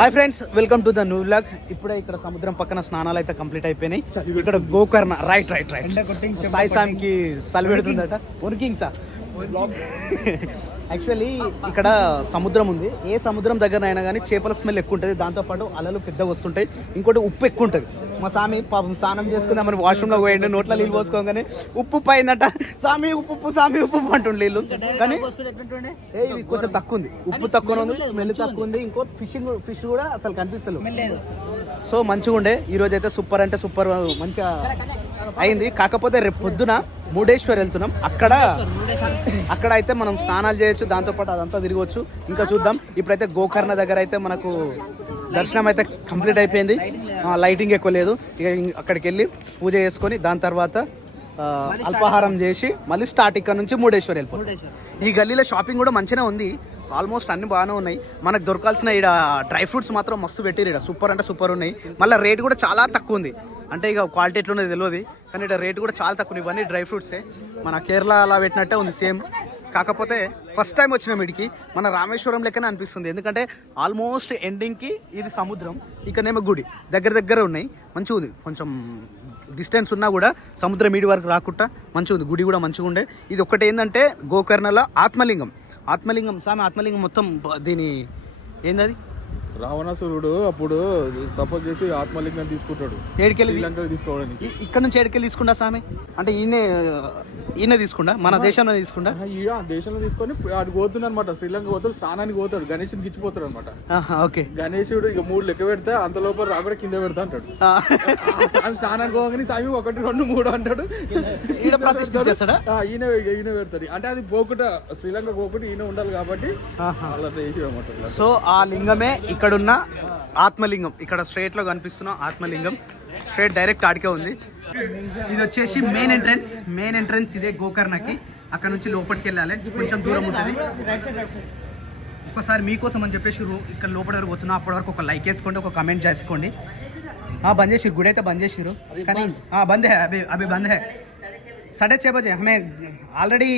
Hi friends, welcome to the new vlog. ఇప్పుడే ఇక్కడ సముద్రం పక్కన స్నానాలు అయితే కంప్లీట్ అయిపోయినాయి. ఇక్కడ గోకర్ణ రైట్ సాయి సామ్కి సలి పెడుతుందట వర్కింగ్ సార్. యాక్చువల్లీ ఇక్కడ సముద్రం ఉంది. ఏ సముద్రం దగ్గర అయినా కానీ చేపల స్మెల్ ఎక్కువ ఉంటుంది, దాంతోపాటు అలలు పెద్దగా వస్తుంటాయి, ఇంకోటి ఉప్పు ఎక్కువ ఉంటుంది. మా స్వామి పాపం స్నానం చేసుకుని మన వాష్రూమ్లో పోయండి, నోట్లో నీళ్ళు పోసుకోగానే ఉప్పు అయిందట. స్వామి ఉప్పు స్వామి ఉప్పు అంటుండే నీళ్ళు, కానీ ఇది కొంచెం తక్కువ ఉంది, ఉప్పు తక్కువ ఉంది, స్మెల్ తక్కువ ఉంది, ఇంకో ఫిష్ కూడా అసలు కనిపిస్తలేదు. సో మంచిగా ఉండే. ఈరోజు అయితే సూపర్ అంటే సూపర్ మంచిగా అయింది. కాకపోతే రేపు పొద్దున మురుడేశ్వర్ వెళ్తున్నాం. అక్కడ అయితే మనం స్నానాలు చేయొచ్చు, దాంతోపాటు అదంతా తిరగవచ్చు. ఇంకా చూద్దాం. ఇప్పుడైతే గోకర్ణ దగ్గర అయితే మనకు దర్శనం అయితే కంప్లీట్ అయిపోయింది. లైటింగ్ ఎక్కువ లేదు. ఇక అక్కడికి వెళ్ళి పూజ చేసుకొని దాని తర్వాత అల్పాహారం చేసి మళ్ళీ స్టార్ట్ ఇక్కడ నుంచి మురుడేశ్వర్ వెళ్ళిపోతాం. ఈ గల్లీలో షాపింగ్ కూడా మంచిగా ఉంది. ఆల్మోస్ట్ అన్ని బాగానే ఉన్నాయి. మనకు దొరకాల్సిన ఇక్కడ డ్రై ఫ్రూట్స్ మాత్రం మస్తు పెట్టిరు. ఇక్కడ సూపర్ అంటే సూపర్ ఉన్నాయి. మళ్ళీ రేట్ కూడా చాలా తక్కువ ఉంది. అంటే ఇక క్వాలిటీ ఎట్లున్నది తెలియదు, కానీ ఇక్కడ రేట్ కూడా చాలా తక్కువ. ఇవన్నీ డ్రై ఫ్రూట్సే, మన కేరళ అలా పెట్టినట్టే ఉంది సేమ్. కాకపోతే ఫస్ట్ టైం వచ్చిన వీడికి మన రామేశ్వరం లెక్కనే అనిపిస్తుంది. ఎందుకంటే ఆల్మోస్ట్ ఎండింగ్కి ఇది సముద్రం, ఇక్కడనేమో గుడి దగ్గర ఉన్నాయి. మంచిగా ఉంది. కొంచెం డిస్టెన్స్ ఉన్నా కూడా సముద్రం మీడి వరకు రాకుండా మంచిగా ఉంది. గుడి కూడా మంచిగా ఉండే. ఇది ఒకటి ఏంటంటే గోకర్ణలో ఆత్మలింగం స్వామి ఆత్మలింగం మొత్తం దీని ఏందది, రావణాసురుడు అప్పుడు తపస్సు చేసి ఆత్మలింగం తీసుకుంటాడు. తీసుకోవడానికి ఇక్కడ నుంచి ఏడుకెళ్ళి తీసుకుంటా స్వామి? అంటే ఈయన తీసుకుంటా, మన దేశంలో తీసుకుంటా? దేశంలో తీసుకొని అటు పోతుంది అనమాట. శ్రీలంక పోతాడు, స్నానానికి పోతాడు, గణేశుని గిచ్చిపోతాడు అనమాట. ఓకే. గణేశుడు ఇక 3 లెక్క పెడితే అంత లోపల రాకుండా కింద పెడతా అంటాడు. స్నానానికి పోగానే స్వామి 1 2 3 అంటాడు. ఈయన పెడతాడు. అంటే అది పోకుండా శ్రీలంక పోకుండా ఈయన ఉండాలి కాబట్టి అలా చేసి అనమాట. సో ఆ లింగమే ఇక్కడున్న ఆత్మలింగం. ఇక్కడ స్ట్రేట్ లో కనిపిస్తున్న ఆత్మలింగం స్ట్రేట్ డైరెక్ట్ ఆడికే ఉంది. ఇది వచ్చేసి మెయిన్ ఎంట్రన్స్ ఇదే గోకర్ణకి. అక్కడ నుంచి లోపలికి వెళ్ళాలి, కొంచెం దూరం ఉంటుంది. ఒకసారి మీకోసం అని చెప్పేసి ఇక్కడ లోపల వరకు పోతున్నా. అప్పటి వరకు ఒక లైక్ వేసుకోండి, ఒక కమెంట్ చేసుకోండి. బంద్ చేసిరు, గుడి అయితే బంద్ చేసిరు, కానీ బంద్ హై అభి బంద్ హై. 6:30 బజే హమే ఆల్రెడీ.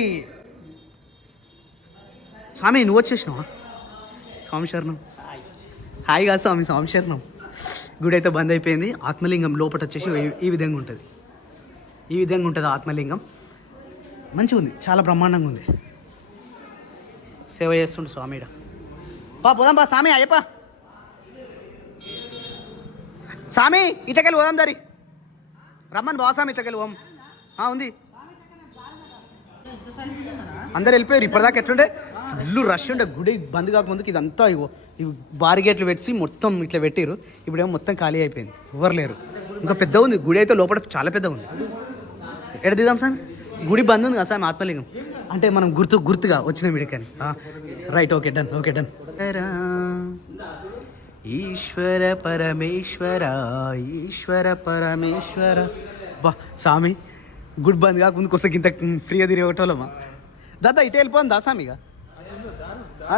స్వామి నువ్వు వచ్చేసినావా? స్వామి శరణం. హాయ్ కాదు స్వామి, స్వామి శరణం. గుడి అయితే బంద్ అయిపోయింది. ఆత్మలింగం లోపల వచ్చేసి ఈ విధంగా ఉంటుంది ఆత్మలింగం. మంచిగా ఉంది, చాలా బ్రహ్మాండంగా ఉంది. సేవ చేస్తుండు స్వామి. పోదాం స్వామి. అయ్యప్ప స్వామి ఇటకెళ్ళి పోదాం దారి రమ్మని స్వామి ఇటకెళ్ళి పోం. ఉంది, అందరు వెళ్ళిపోయారు. ఇప్పటిదాకా ఎట్లుండే ఫుల్ రష్ ఉండే. గుడి బంద్ కాకముందుకు ఇదంతా ఇవి బారిగేట్లు పెట్టి మొత్తం ఇట్లా పెట్టారు. ఇప్పుడేమో మొత్తం ఖాళీ అయిపోయింది, ఎవరు లేరు. ఇంకా పెద్ద ఉంది గుడి అయితే, లోపల చాలా పెద్ద ఉంది. ఎక్కడ దిద్దాం స్వామి? గుడి బంద్ ఉంది కదా స్వామి, ఆత్మలింగం అంటే మనం గుర్తుగా వచ్చిన వీడికని. Right, okay done. Eshwara Parameshwara బా స్వామి. గుడి బంద్ కాకముందు కోసం ఇంత ఫ్రీగా తిరిగేటోళ్ళమా? దాదా ఇటే వెళ్ళిపోదాం దా స్వామి.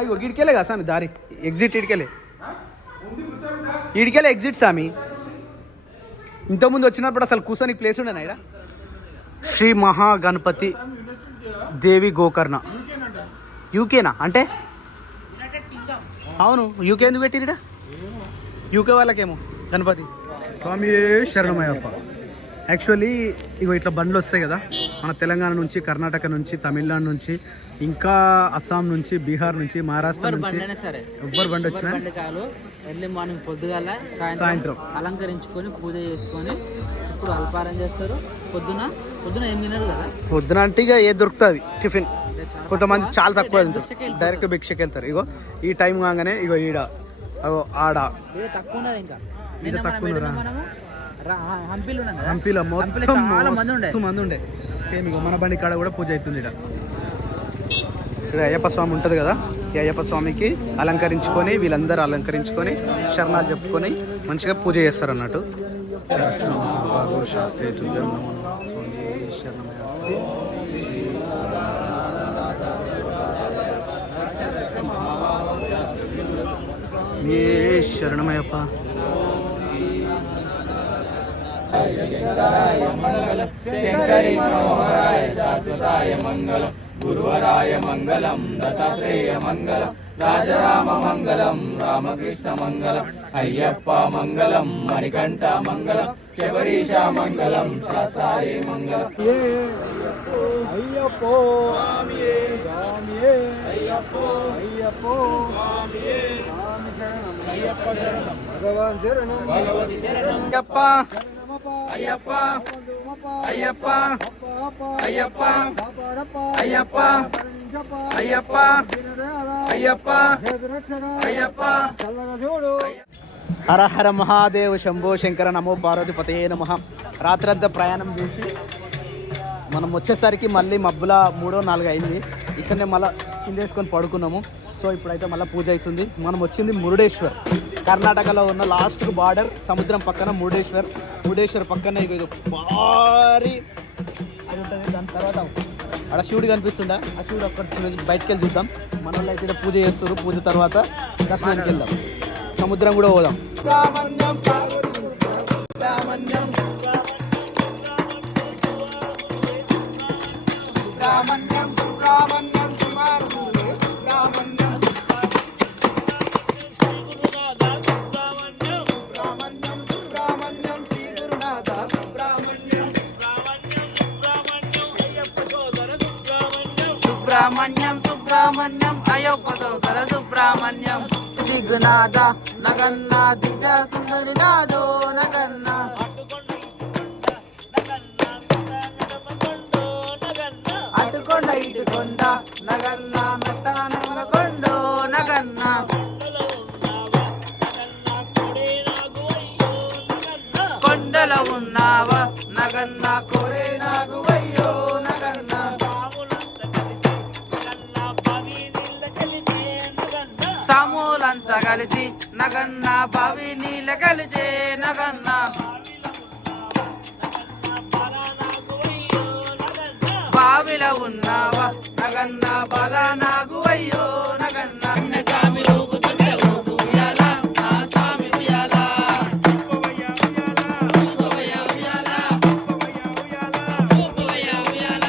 ఇగో ఇడికెళ్ళే కదా స్వామి దారి, ఎగ్జిట్ ఇడికెళ్ళే ఎగ్జిట్ స్వామి. ఇంతకుముందు వచ్చినప్పుడు అసలు కూర్చొని ప్లేస్ ఉండేనా ఇక్కడ? శ్రీ మహాగణపతి దేవి గోకర్ణ. యూకేనా అంటే? అవును, యూకే ఎందుకు పెట్టిరు? యూకే వాళ్ళకేమో గణపతి. స్వామి శరణమయ్యప్ప. యాక్చువల్లీ ఇగో ఇట్లా బండ్లు వస్తాయి కదా, మన తెలంగాణ నుంచి, కర్ణాటక నుంచి, తమిళనాడు నుంచి, ఇంకా అస్సాం నుంచి, బీహార్ నుంచి, మహారాష్ట్ర నుంచి ఎవ్వరు బండి వచ్చినా ఎర్లీ మార్నింగ్ పొద్దుగాల సాయంత్రం అలంకరించుకొని పూజ చేసుకొని ఇప్పుడు అల్పారం చేస్తారు. పొద్దున ఏం తినరు కదా. పొద్దున అంటే ఇక ఏది దొరుకుతుంది టిఫిన్. కొంతమంది చాలా తక్కువ డైరెక్ట్ భిక్షకి వెళ్తారు. ఇగో ఈ టైం కాగానే ఇగో ఈడ ఆడ తక్కువ ఉన్నది. ఇంకా హంపీలో మొత్తం మంది ఉండే. సేమ్ ఇగో మన బండి కాడ కూడా పూజ అవుతుంది. ఇక్కడ అయ్యప్ప స్వామి ఉంటుంది కదా, ఈ అయ్యప్ప స్వామికి అలంకరించుకొని వీళ్ళందరూ అలంకరించుకొని శరణాలు చెప్పుకొని మంచిగా పూజ చేస్తారు అన్నట్టు. ఏ శరణమయ్యప్ప. శంకరి మనోహరాయ శాశ్వతాయ మంగళం, గురువరాయ మంగళం, దత్తాత్రేయ మంగళం, రాజరామ మంగళం రామకృష్ణ మంగళం అయ్యప్ప మంగళం మణికంఠ మంగళం శబరీష మంగళం శాస్త్రాయ మంగళం అయ్యప్పో స్వామియే స్వామియే అయ్యప్పో అయ్యప్పో స్వామియే స్వామి శరణం అయ్యప్ప శరణం భగవాన్ శరణం భగవతి శరణం అయ్యప్ప అయ్యప్ప అయ్యప్ప అయ్యప్ప అయ్యప్ప అయ్యప్ప అయ్యప్ప హర హర మహాదేవ్ శంభో శంకర నమో పార్వతీపతయే నమః. రాత్రంతా ప్రయాణం చేసి మనం వచ్చేసరికి మళ్ళీ మబ్బుల 3-4 అయింది. ఇక్కడనే మళ్ళీ కిందేసుకొని పడుకున్నాము. సో ఇప్పుడైతే మళ్ళీ పూజ అవుతుంది. మనం వచ్చింది మురుడేశ్వర్, కర్ణాటకలో ఉన్న లాస్ట్కు బార్డర్ సముద్రం పక్కన మురుడేశ్వర్ పక్కన ఇది భారీ అది ఉంటుంది. దాని తర్వాత అక్కడ శివుడు కనిపిస్తుందా, ఆ శివుడు అక్కడ బయటకు వెళ్ళి చూద్దాం. మన వాళ్ళు అయితే పూజ చేస్తారు. పూజ తర్వాత దర్శనానికి వెళ్దాం, సముద్రం కూడా పోదాం. సుబ్రహ్మణ్యం సుబ్రహ్మణ్యం అయ్యప్ప సోదర సుబ్రహ్మణ్యం దిగునాద నగన్న దివ్య సుందరి నాదో నగన్న అటుకొండ ఇటుకొండ నగన్న మెత్తనకొండో నగన్న కొండలో ఉన్నావా నగన్న కోరే నాగు అయ్యో నగన్న సామూలంతా కలిసి నగన్న బావి నీళ్ళ కలిసే నగన్న బావిలో ఉన్నావా నగన్న బల నాగు అయ్యో నగన్న స్వామి ఊగుతుంటే ఊగు ఉయ్యాల, నా స్వామి ఉయ్యాల. ఊగవయ్య ఉయ్యాల, ఊగవయ్య ఉయ్యాల.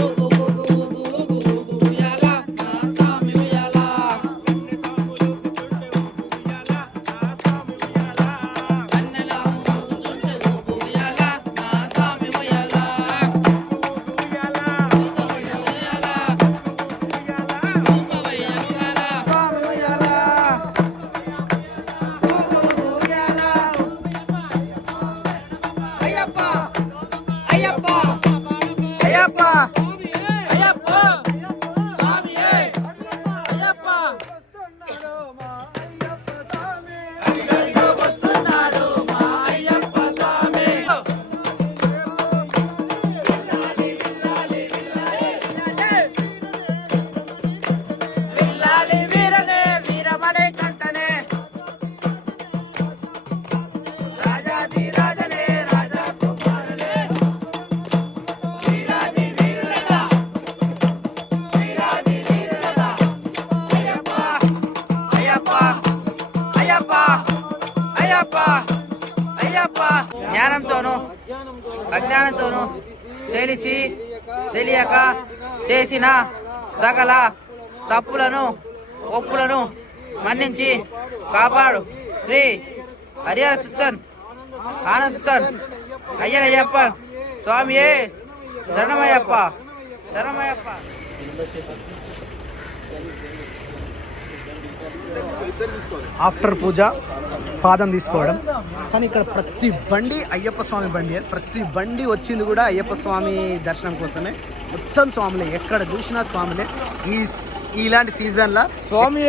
ఊగు ఊగు ఊగు ఊగు ఊగు ఉయ్యాల, నా స్వామి ఉయ్యాల. అన్నెలా ఊగుతుంటే ఊగు ఉయ్యాల, నా స్వామి ఉయ్యాల. ఊగవయ్య ఉయ్యాల, ఊగవయ్య ఉయ్యాల. స్వామి ఉయ్యాల. ఊగు ఊగు ఉయ్యాల. అయ్యప్ప అయ్యప్ప అయ్యప్ప అయ్యప్ప స్వామియే అయ్యప్ప అయ్యో వస్తున్నాడు మా అయ్యప్ప స్వామి. విల్లాలి వీరనే వీరమనే కంటనే రాజాది రాజనే రాజా కుమారులే వీరాది వీరులగా వీరాది వీరులగా అయ్యప్ప అయ్యప్ప అయ్యప్ప అయ్యప్ప అయ్యప్ప. జ్ఞానంతోనూ అజ్ఞానంతోనూ తెలిసి తెలియక చేసిన సకల తప్పులను ఒప్పులను మన్నించి కాపాడు శ్రీ హరిహర సుత్తన్ ఆనంద సుత్తన్ అయ్యనయ్యప్ప స్వామియే శరణమయ్యప్ప శరణమయ్యప్ప. ఆఫ్టర్ పూజ పాదం తీసుకోవడం. కానీ ఇక్కడ ప్రతి బండి అయ్యప్ప స్వామి బండి, ప్రతి బండి వచ్చింది కూడా అయ్యప్ప స్వామి దర్శనం కోసమే. మొత్తం స్వాములే, ఎక్కడ చూసినా స్వాములే. ఇలాంటి సీజన్లో స్వామి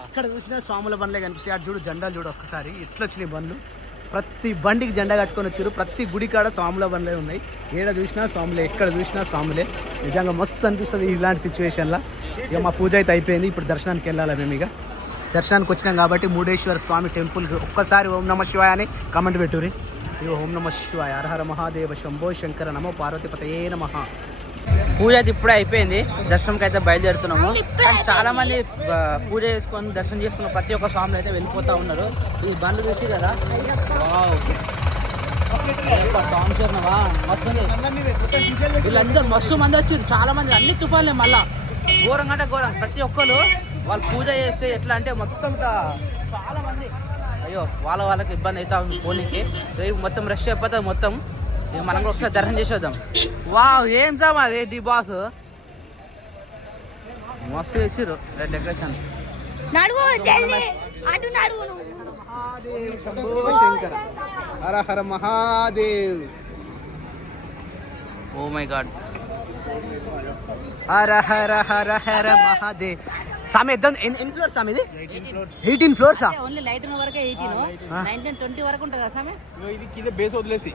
ఎక్కడ చూసినా స్వాముల బండ్లే కనిపిస్తాయి. అటు చూడు జెండాలు చూడు ఒక్కసారి ఎట్లా వచ్చినాయి బండ్లు. ప్రతి బండికి జెండా కట్టుకొని వచ్చారు. ప్రతి గుడి కాడ స్వాముల బండ్లే ఉన్నాయి. ఏడ చూసినా స్వాములే, ఎక్కడ చూసినా స్వాములే. నిజంగా మస్తు అనిపిస్తుంది ఇలాంటి సిచ్యువేషన్లో. ఇక మా పూజ అయితే అయిపోయింది. ఇప్పుడు దర్శనానికి వెళ్ళాలి మేము. ఇక దర్శనానికి వచ్చినాం కాబట్టి మురుడేశ్వర స్వామి టెంపుల్కి ఒక్కసారి ఓం నమ శివాయ అని కామెంట్ పెట్టుర్రి. ఇక ఓం నమ శివాయ, హర హర మహాదేవ శంభో శంకర నమో పార్వతీపతయే నమః. పూజ అయితే ఇప్పుడే అయిపోయింది. దర్శనంకి అయితే బయలుదేరుతున్నాము. కానీ చాలా మంది పూజ చేసుకొని దర్శనం చేసుకున్న ప్రతి ఒక్క స్వామిని అయితే వెళ్ళిపోతూ ఉన్నారు. ఈ బండ్లు చూసి కదా, వావ్ సౌండ్ చూడవా మస్తు ఉంది. వీళ్ళందరూ మస్తు మంది వచ్చారు, చాలా మంది, అన్ని తుఫాన్లే మళ్ళా ఘోరం అంటే ఘోరం. ప్రతి ఒక్కరు వాళ్ళు పూజ చేస్తే ఎట్లా అంటే మొత్తం చాలా మంది, అయ్యో వాళ్ళకి ఇబ్బంది అవుతా ఉంది పోనీకి. రేపు మొత్తం రష్ అయిపోతుంది మొత్తం. ఇక మనం కూడా ఒకసారి దర్శనం చేసేద్దాం. వావ్, ఏం సార్ అది డి బాస్ మస్తు చేసిర్రు decoration. Shankara Hara Hara Mahadev. Oh my god. Hara Hara Hara Hara Mahadev. సామి ఎన్ని ఫ్లోర్స్ సామి ఇది? 18 ఫ్లోర్సా? ఓన్లీ లైట్ ఉన్న వరకే 18, 19, 20 వరకు ఉంటుంది కదా సామి. ఇది కింద బేస్ వదిలేసి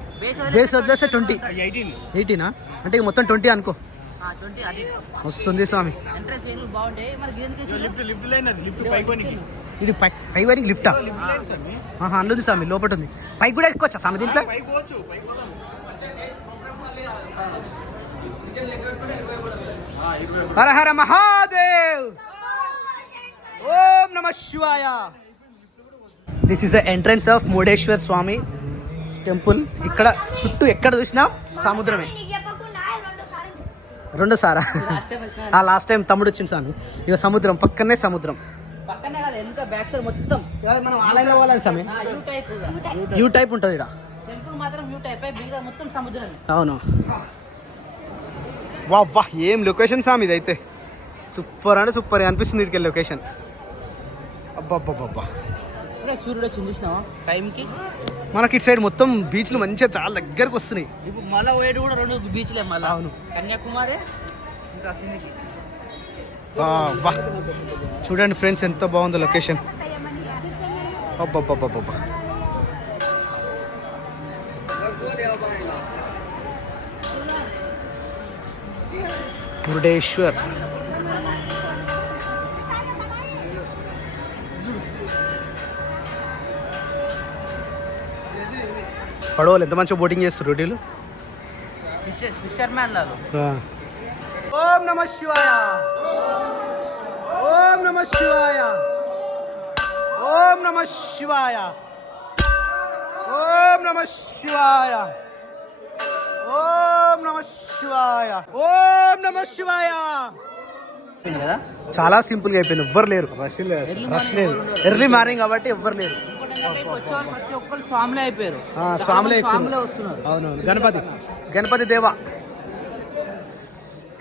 బేస్ వదిలేస్తే 20, 18 అంటే ఇక మొత్తం 20 అనుకో. 20 అది వస్తుంది స్వామి. ఎంట్రెన్స్ ఏం బాగుంటాయి. మరి లిఫ్ట్ లైన్ అది, లిఫ్ట్ పైకి ఇది పై వరకు లిఫ్టా? అందుంది స్వామి, లోపల ఉంది. పైకి కూడా ఎక్కువచ్చా స్వామి దీంట్లో? హర హర మహాదేవ్. ఓం నమః శివాయ. This is the entrance of Murudeshwar Swami temple. ఇక్కడ చుట్టూ ఎక్కడ చూసినా సముద్రమే. రెండోసారా? లాస్ట్ టైం తమ్ముడు వచ్చింది స్వామి. ఇక సముద్రం పక్కనే సముద్రం. పక్కనే కదా, వెనక బ్యాక్ సైడ్ మొత్తం మనం ఆలయంలో పోవాలి స్వామి. యూ టైప్ ఉంటుంది ఇక్కడ. టెంపుల్ మాత్రం యూ టైప్, మిగతా మొత్తం సముద్రమే. అవును. వా వా, ఏం లొకేషన్ స్వామి ఇది అయితే. సూపర్ అంటే సూపర్ అనిపిస్తుంది ఇక్కడికి లొకేషన్. అబ్బాబ్బాబ్బా, ఇప్పుడే సూర్యుడు వచ్చి చూసినావా టైంకి. మనకి ఇటు సైడ్ మొత్తం బీచ్లు మంచిగా చాలా దగ్గరకు వస్తున్నాయి. ఇప్పుడు మళ్ళీ వేడి కూడా 2 బీచ్లే మళ్ళీ. అవును, కన్యాకుమారి ఇంకా కిందకి. వా చూడండి ఫ్రెండ్స్, ఎంతో బాగుందో లొకేషన్. అబ్బాబ్బాబ్బా. మురుడేశ్వర్. పడవలు ఎంత మంచిగా బోటింగ్ చేస్తారు రోటీలు. ఫిషర్ మ్యాన్ లాలు. ఓం నమః శివాయ. ఓం నమః శివాయ. ఓం నమః శివాయ. ఓం నమః శివాయ. ఓం నమః శివాయ. ఓం నమః శివాయ. కదా చాలా సింపుల్ గా అయిపోయింది. ఎవ్వరు లేరు, రష్ లేదు. ఎర్లీ మార్నింగ్ కాబట్టి ఎవ్వరు లేరు. ప్రతి ఒక్కరు స్వాములే అయిపోయారు. స్వాములే వస్తున్నారు. అవునవును. గణపతి దేవ.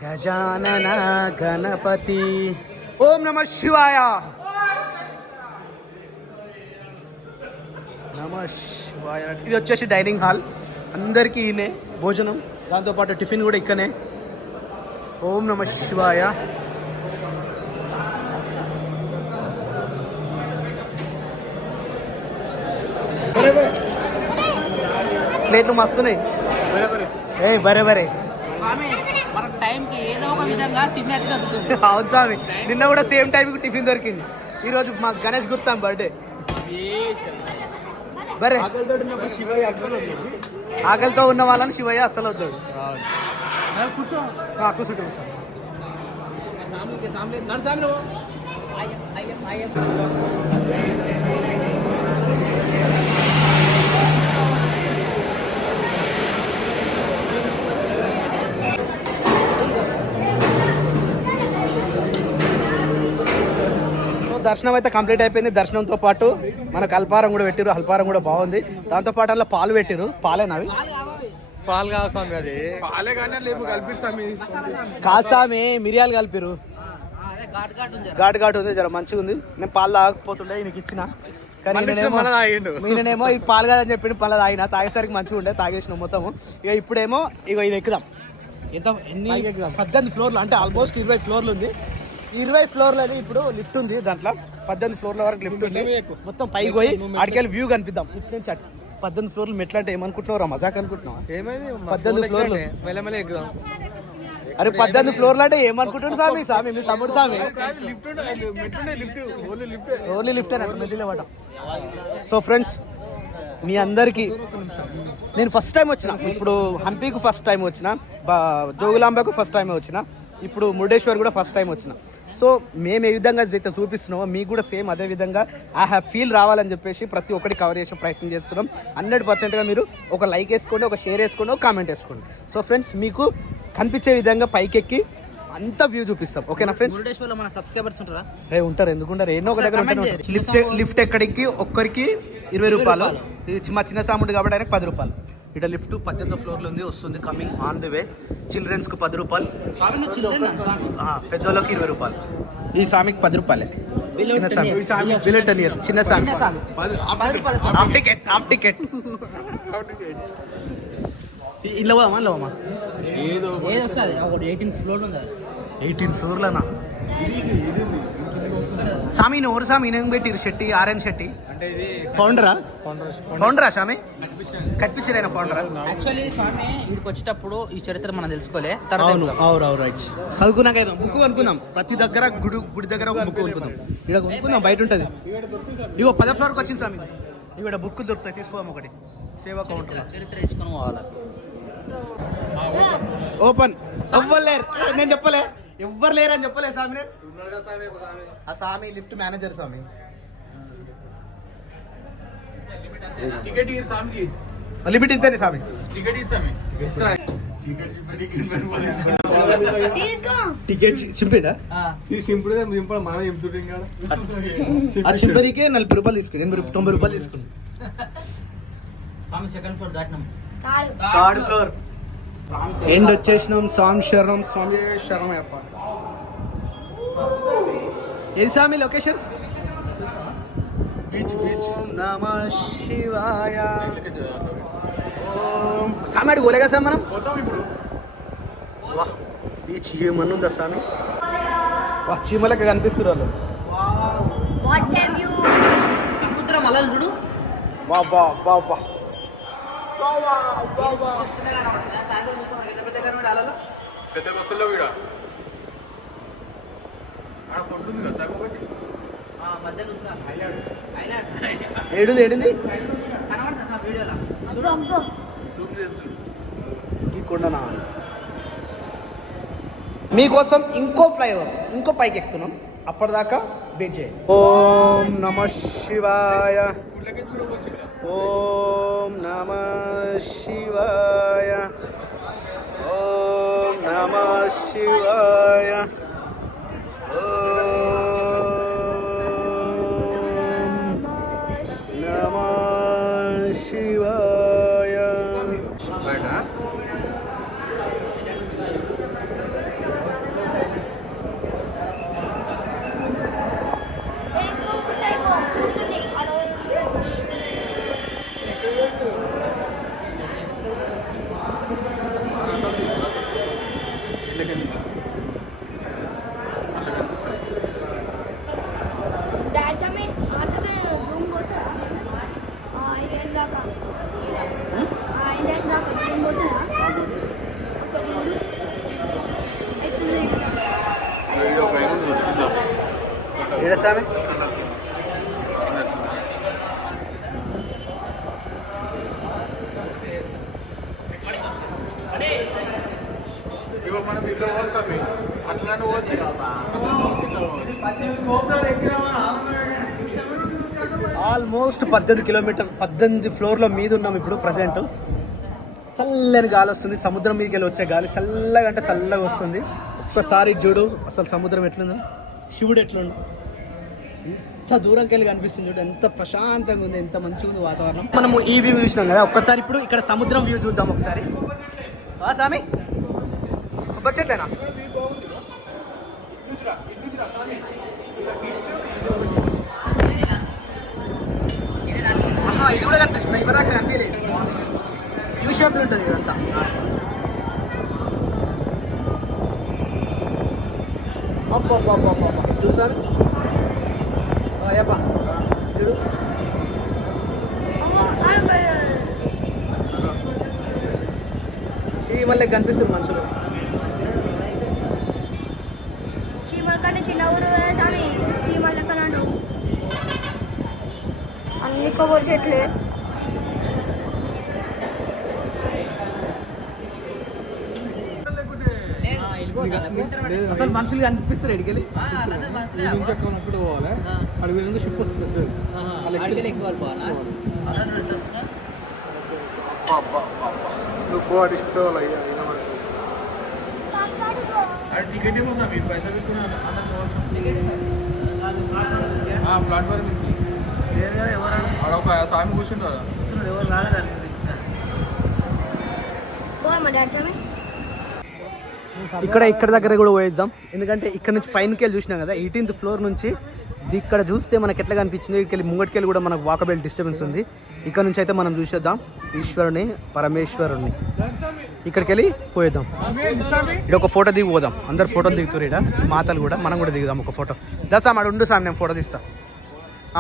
గజానన గణపతి. ఓం నమః శివాయ. నమః శివాయ. ఇది వచ్చేసి డైనింగ్ హాల్. అందరికీ ఈయనే భోజనం, దాంతోపాటు టిఫిన్ కూడా ఇక్కడనే. ఓం నమః శివాయ. ప్లేట్లు మస్తున్నాయి. బరే స్వామి మన టైంకి ఏదో ఒక విధంగా టిఫిన్ అయితే దొరుకుతుంది. అవును స్వామి, నిన్న కూడా సేమ్ టైంకి టిఫిన్ దొరికింది. ఈరోజు మా గణేష్ గుర్తాం బర్త్డే. బరే ఆకలితో ఉన్న వాళ్ళని శివయ్య అస్సలు వద్దాడు. కూర్చుంటాం. దర్శనం అయితే కంప్లీట్ అయిపోయింది. దర్శనంతో పాటు మనకు అల్పారం కూడా పెట్టిరు. అల్పారం కూడా బాగుంది. దాంతో పాటు అలా పాలు పెట్టిరు. పాలేనవి? పాలు కాదు స్వామి, అది పాలే కానీ లేపు కలిపి స్వామి. కాదు స్వామి, మిరియాలు కలిపిరు. ఘాటు ఉంది, జర మంచిగా ఉంది. నేను పాలు తాగకపోతుండే ఈయనకి ఇచ్చిన, కానీ నేనేమో ఈ పాలు కాదని చెప్పి పళ్ళ తాగిన. తాగేసరికి మంచిగా ఉండే, తాగేసిన మొత్తము. ఇక ఇప్పుడేమో ఇక ఇది ఎక్కుదాం. ఎంత 18 ఫ్లోర్లు అంటే ఆల్మోస్ట్ 20 ఫ్లోర్లు ఉంది. 20 ఫ్లోర్లని ఇప్పుడు లిఫ్ట్ ఉంది. దాంట్లో 18 ఫ్లోర్ల వరకు లిఫ్ట్ ఉంది. మొత్తం పైకి పోయి ఆడికెళ్ళి వ్యూ కనిపిద్దాం. ఇటు నుంచి 18 ఫ్లోర్లు మెట్లు అంటే ఏమనుకుంటున్నావు? మజాక్ అనుకుంటున్నావు? ఏమైంది 18 ఫ్లోర్లు? అరే 18 ఫ్లోర్లు అంటే ఏమనుకుంటున్నాడు స్వామి మీ తమ్ముడు స్వామి? ఓన్లీ లిఫ్ట్ మెట్టిలేవట. సో ఫ్రెండ్స్, మీ అందరికీ నేను ఫస్ట్ టైం వచ్చిన. ఇప్పుడు హంపీకి ఫస్ట్ టైం వచ్చిన, జోగులాంబకు ఫస్ట్ టైం వచ్చిన. ఇప్పుడు మురుడేశ్వర్ కూడా ఫస్ట్ టైం వచ్చిన. సో మేము ఏ విధంగా అయితే చూపిస్తున్నామో మీకు కూడా సేమ్ అదే విధంగా ఆ ఫీల్ రావాలని చెప్పేసి ప్రతి ఒక్కటి కవర్ చేసే ప్రయత్నం చేస్తున్నాం. 100%గా మీరు ఒక లైక్ వేసుకోండి, ఒక షేర్ వేసుకోండి, ఒక కామెంట్ వేసుకోండి. సో ఫ్రెండ్స్ మీకు కనిపించే విధంగా పైకెక్కి అంత వ్యూ చూపిస్తాం. ఓకేనా ఫ్రెండ్స్? మురుడేశ్వర్లో మన సబ్స్క్రైబర్స్ ఉంటారా? ఉంటారు, ఎందుకుంటారు, ఎన్నో ఒక దగ్గర ఉంటారు. లిఫ్ట్ ఎక్కడికి ఒక్కరికి 20 రూపాయలు. ఇది మా చిన్న సాముడు కాబట్టి ఆయనకు 10 రూపాయలు. ఇక్కడ లిఫ్ట్ 18వ ఫ్లోర్లో ఉంది, వస్తుంది, కమింగ్ ఆన్ ది వే. చిల్డ్రన్స్కి 10 రూపాయలు, పెద్దోళ్ళకి 20 రూపాయలు. ఈ సామికి 10 రూపాయలే. చిన్న సామి, బిలో 10 years, చిన్న సామి. Half ticket. ఇల్లు పోవమ్మా ఏదో వస్తుంది, ఒకటి 18th ఫ్లోర్ ఉంది. 18 ఫ్లోర్లనా సామి? ఎవరు సామి నేను పెట్టిరు? శెట్టి, ఆర్ఎన్ శెట్టి ఫౌండరా సామి? కనిపించారు ఫౌండరా? యాక్చువల్లీ స్వామి ఇక్కడికి వచ్చేటప్పుడు ఈ చరిత్ర మనం తెలుసుకోలే. రైట్, చదువుకున్నాక బుక్ కొనుక్కుందాం. ప్రతి దగ్గర గుడి దగ్గర ఒక బుక్ కొనుక్కుందాం. ఇక్కడ కొనుక్కుందాం, బయట ఉంటుంది. ఇగో 10వ ఫ్లోర్కి వచ్చింది స్వామి. ఇక్కడ బుక్ దొరుకుతాయి, తీసుకోవాలి. ఒకటి సేవా కౌంటర్, చరిత్ర తీసుకొని పోవాలి. ఓపెన్. ఎవ్వరు లేరు, నేను చెప్పలే, ఎవ్వరు లేరు అని చెప్పలే స్వామి. నేను ఆ స్వామి లిఫ్ట్ మేనేజర్ స్వామి. లిమిట్ ఇంతేనే స్వామి. టికెట్ చింపేడా? ఆ చింపరికే 40 రూపాయలు తీసుకుని 90 రూపాయలు తీసుకుని. స్వామి సెకండ్ ఫ్లోర్ దాటినాం, 3rd ఫ్లోర్ ఎండ్ వచ్చేసినాం. స్వామి శరణం, స్వామి శరణం అప్ప. ఏది స్వామి లొకేషన్? నమ శివాయ. స్వామి అడిగి పోలేగా సార్ మనం? బీచ్ ఏమన్నుందా స్వామి? చీమలకి కనిపిస్తున్నారు వాళ్ళు. సముద్రం అలలు చూడు. పెద్ద బస్సుల్లో కూడా కొంటుంది కదా సార్ ఒకటి ఏడుంది కనబడుతుంది వీడియోలో. జూమ్ చేస్తుంది. ఈ కొండనా? మీకోసం ఇంకో ఫ్లైఓవర్, ఇంకో పైకి ఎక్కుతున్నాం. అప్పటిదాకా వెయిట్ చేయండి. ఓం నమ శివాయ, ఓం నమ శివాయ, ఓం నమ శివాయ, ఓం నమ శివాయ. బయట ఏడా స్వామి? ఇగో మనం ఇల్లు పోవచ్చు, అట్లానే పోవచ్చు. ఆల్మోస్ట్ 18 కిలోమీటర్, 18 ఫ్లోర్ల మీద ఉన్నాం ఇప్పుడు ప్రజెంట్. చల్లని గాలి వస్తుంది, సముద్రం మీదకి వెళ్ళి వచ్చే గాలి చల్లగా, అంటే చల్లగా వస్తుంది. ఒక్కసారి చూడు అసలు సముద్రం ఎట్లుందో, శివుడు ఎట్లుండు, ఎంత దూరంకి వెళ్ళి కనిపిస్తుంది చూడు, ఎంత ప్రశాంతంగా ఉంది, ఎంత మంచిగా ఉంది వాతావరణం. మనము ఈ వ్యూ చూసినాం కదా, ఒక్కసారి ఇప్పుడు ఇక్కడ సముద్రం వ్యూ చూద్దాం ఒకసారి. స్వామి కొబ్బరి చెట్లేనా? ఇది కూడా కనిపిస్తుంది, ఇవరాక కనిపించలేదు. యూ షేప్లో ఉంటుంది ఇదంతా. అబ్బా చూసాను చూడు, చీమల్లే కనిపిస్తుంది మనుషులు. చీమల కంటే చిన్న ఊరు స్వామి, చీమల లెక్కన అన్ని కొబ్బరి చెట్లే. అసలు మనుషులు కనిపిస్తారు ఎడికెళ్ళి అప్పుడు పోవాలి అక్కడ వీళ్ళందరూ షిప్ వస్తుంది నువ్వు ఫోర్ ఇష్టం అయ్యా టికెట్ ఏమో స్వామి పైసలు పెట్టుకున్నా ప్లాట్ఫామ్ నుంచి ఆడ ఒక స్వామి కూర్చుంటారా పోదామా డాడీ స్వామి ఇక్కడ దగ్గర కూడా పోయిద్దాం, ఎందుకంటే ఇక్కడ నుంచి పైనకి వెళ్ళి చూసినాం కదా 18th ఫ్లోర్ నుంచి. ఇక్కడ చూస్తే మనకి ఎట్లా కనిపించింది, ఇక్కడికి ముంగటికెళ్ళి కూడా మనకు వాకబుల్ డిస్టర్బెన్స్ ఉంది. ఇక్కడ నుంచి అయితే మనం చూసేద్దాం ఈశ్వరుని పరమేశ్వరుని. ఇక్కడికి వెళ్ళి పోయేద్దాం. ఇక్కడ ఒక ఫోటో దిగి పోదాం, అందరు ఫోటోలు దిగుతారు. ఇక్కడ మాతలు కూడా, మనం కూడా దిగుదాం ఒక ఫోటో. దా సామి అటు ఉండు సామి, నేను ఫోటో తీస్తా.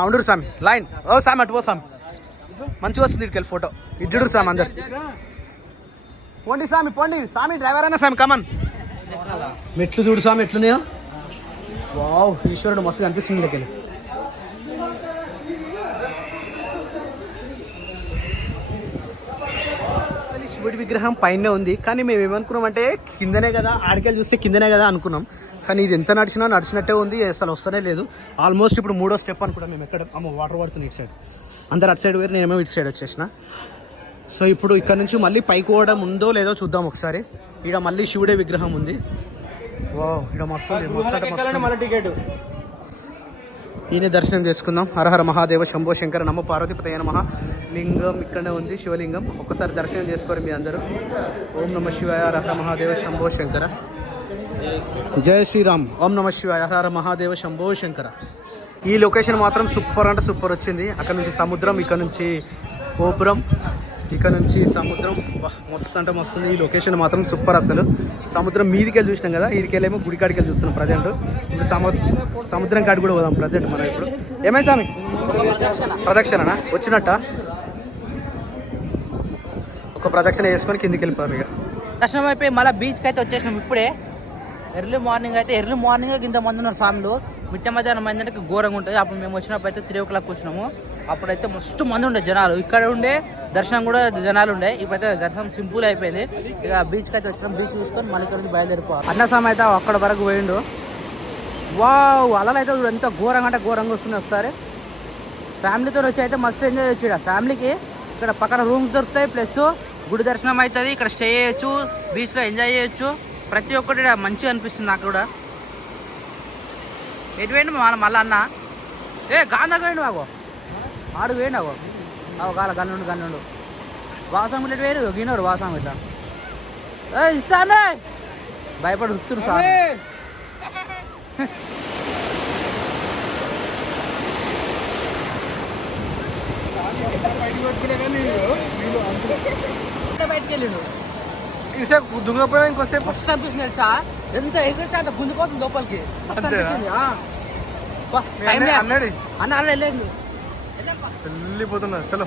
ఉండు సామి లైన్. ఓ సామి అటు పో సామి, మంచిగా వస్తుంది ఇక్కడికి ఫోటో. ఇడ్డు సామి అందరు పోండి సామి, పోండి సామి, డ్రైవర్ అయినా సామి కమన్. మెట్లు చూడు స్వామి ఎట్లున్నాయో. వావ్, ఈశ్వరుడు మస్తు కనిపిస్తుంది ఇక్కడికి. శివుడి విగ్రహం పైనే ఉంది, కానీ మేము ఏమనుకున్నామంటే కిందనే కదా, ఆడికెళ్ళి చూస్తే కిందనే కదా అనుకున్నాం. కానీ ఇది ఎంత నడిచినా నడిచినట్టే ఉంది, అసలు వస్తూనే లేదు. ఆల్మోస్ట్ ఇప్పుడు 3వ స్టెప్ అనుకుంటాం మేము. ఎక్కడ అమ్మ వాటర్ పడుతుంది ఇటు సైడ్, అందరు అటు సైడ్ వేరు, నేనేమో ఇటు సైడ్ వచ్చేసిన. సో ఇప్పుడు ఇక్కడ నుంచి మళ్ళీ పైకి పోవడం ఉందో లేదో చూద్దాం ఒకసారి. ఇక్కడ మళ్ళీ శివుడే విగ్రహం ఉంది. వావ్, ఇక్కడ మస్తు ఈయన దర్శనం చేసుకుందాం. హరహర మహాదేవ శంభో శంకర నమో పార్వతీపతయ నమః. లింగం ఇక్కడనే ఉంది, శివలింగం. ఒక్కసారి దర్శనం చేసుకోరు మీ అందరూ. ఓం నమ శివాయ, హరహర మహాదేవ శంభో శంకర. జయ శ్రీరామ్. ఓం నమ శివాయ, హరహర మహాదేవ శంభో శంకర. ఈ లొకేషన్ మాత్రం సూపర్ అంటే సూపర్ వచ్చింది. అక్కడ నుంచి సముద్రం, ఇక్కడ నుంచి గోపురం, ఇక్కడ నుంచి సముద్రం. మస్తు అంటే మస్తు ఉంది. ఈ లొకేషన్ మాత్రం సూపర్. అసలు సముద్రం మీదికి వెళ్ళి చూసినాం కదా, ఈడికెళ్ళేమో గుడి కాడికి వెళ్ళి చూస్తున్నాం ప్రజెంట్. ఇప్పుడు సముద్రం కాడికి కూడా పోదాం ప్రజెంట్ మనం. ఇప్పుడు ఏమైంది స్వామి? ప్రదక్షిణనా వచ్చినట్ట? ఒక ప్రదక్షిణ వేసుకొని కిందికి వెళ్ళిపోయారు. ఇక దర్శనం అయిపోయి మళ్ళీ బీచ్కి అయితే వచ్చేసినాం ఇప్పుడే. ఎర్లీ మార్నింగ్ ఇంత మంది ఉన్నారు స్వాములు. మిట్ట మధ్యాహ్నం మందికి ఘోరంగా ఉంటుంది. అప్పుడు మేము వచ్చినప్పుడు అయితే 3 o'clock వచ్చినాము. అప్పుడైతే మస్తు మంది ఉండే జనాలు. ఇక్కడ ఉండే దర్శనం కూడా జనాలు ఉండే. ఇప్పుడైతే దర్శనం సింపుల్ అయిపోయింది. ఇక బీచ్కి అయితే వచ్చినాం. బీచ్ చూసుకొని మళ్ళీ ఇక్కడ నుంచి బయలుదేరిపోవాలి. అన్నస్వామి అయితే అక్కడ వరకు పోయిండు. వావ్, అలలు అయితే ఎంత ఘోరంగా అంటే ఘోరంగా వస్తున్నాయి. ఒకసారి ఫ్యామిలీతో వచ్చి అయితే మస్తు ఎంజాయ్ చేయొచ్చు. ఇక్కడ ఫ్యామిలీకి ఇక్కడ పక్కన రూమ్స్ దొరుకుతాయి, ప్లస్ గుడి దర్శనం అవుతుంది. ఇక్కడ స్టే చేయొచ్చు, బీచ్లో ఎంజాయ్ చేయొచ్చు. ప్రతి ఒక్కటి మంచిగా అనిపిస్తుంది నాకు కూడా. ఎటు వేయండి మళ్ళీ అన్న గాంధా వేయండి మాకు ఆడు వేయండి. కాల గన్నుండు వాసం ఇట్లా వేరు గిన్నోరు వాసం ఇట్లా ఇస్తానే భయపడి వస్తున్నారు సార్. బయటకు వెళ్ళిండు. దుంగపోయినా ఇంకోసేపు మస్తు అనిపిస్తుంది తెలుసా, ఎంత ఎగిరితే అంత గుంజిపోతుంది లోపలికి. మస్తు అనిపించింది. అన్నాడు అన్న వెళ్ళలేదు వెళ్ళిపోతున్నా. చలో